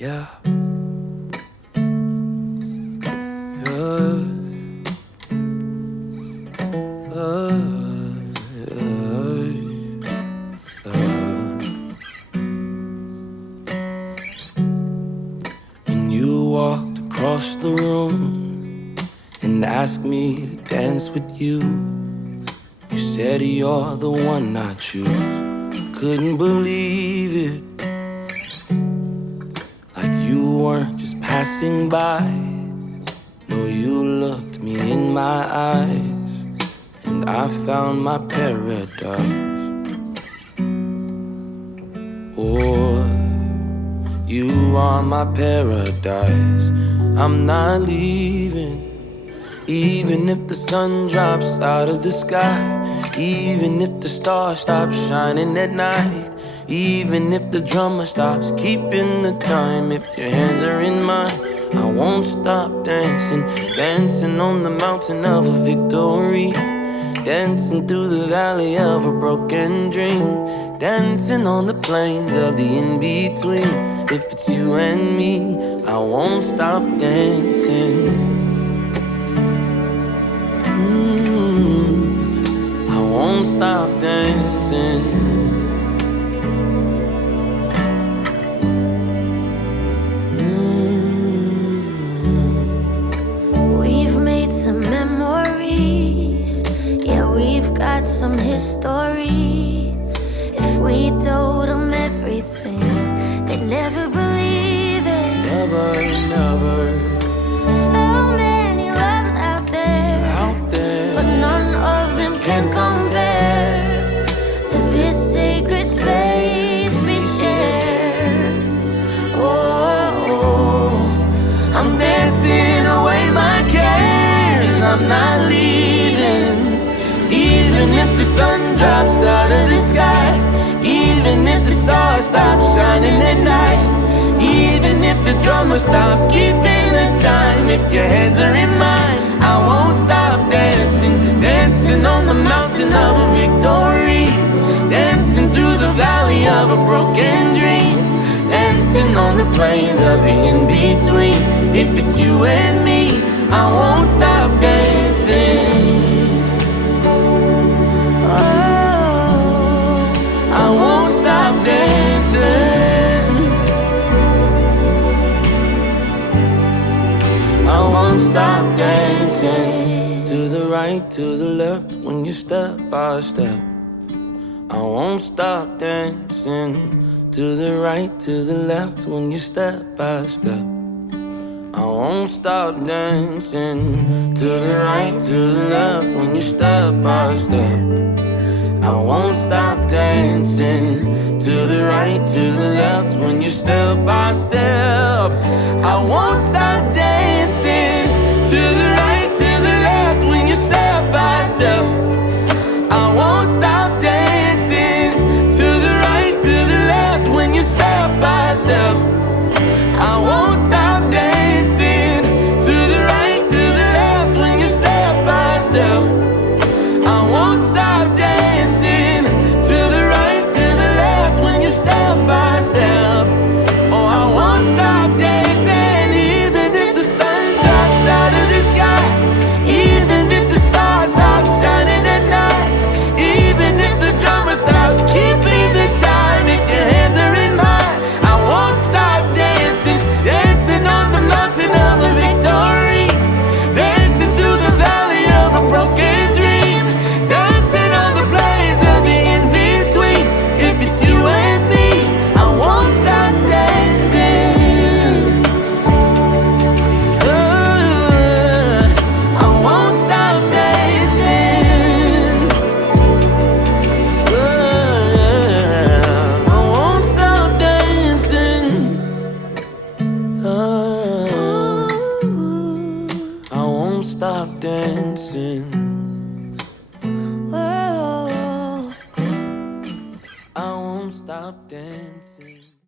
Yeah. Uh, uh, When you walked across the room and asked me to dance with you, you said you're the one I choose. Couldn't believe it, like you weren't just passing by. No, you looked me in my eyes, and I found my paradise. Oh, you are my paradise. I'm not leaving, even if the sun drops out of the sky, even if the stars stop shining at night, even if the drummer stops keeping the time. If your hands are in mine, I won't stop dancing, dancing on the mountain of a victory, dancing through the valley of a broken dream, dancing on the plains of the in-between. If it's you and me, I won't stop dancing. I won't stop dancing. We've made some memories, yeah, we've got some history. If we told them everything, they'd never believe it. Never, never. So many loves out there, but none of them can compare to this sacred space we share. Oh, I'm dancing away my cares. I'm not leaving, even if the sun drops out of the sky, even if the stars stop shining at night, even if the drummer stops keeping the time. If your hands are in mine, I won't stop dancing, dancing on the mountain of a victory, dancing through the valley of a broken dream, dancing on the plains of the in-between. If it's you and me, I won't stop dancing. Oh, I won't stop dancing. I won't stop dancing. To the right, to the left, when you step by step, I won't stop dancing. To the right, to the left, when you step by step, I won't stop dancing. To the right, to the left, when you step by step, I won't stop dancing. To the right, to the left, when you step by step, I won't stop dancing. To the right, to the left, when you step by step, I won't stop dancing. To the right, to the left, when you step by step, I won't stop dancing. To the right, to the left, when you step by step, I won't stop dancing. To the right, to the left, when you step by step, oh, I won't stop dancing. Even if the sun drops out of the sky, even if the stars stop shining at night, even if the drummer stops keeping the time. If your hands are in mine, I won't stop dancing, dancing on the mountain of a victory, dancing through the valley of a broken dream, dancing on the plains of the in-between. If it's you and me, I won't stop dancing. I won't stop dancing. I won't stop dancing. I won't stop dancing.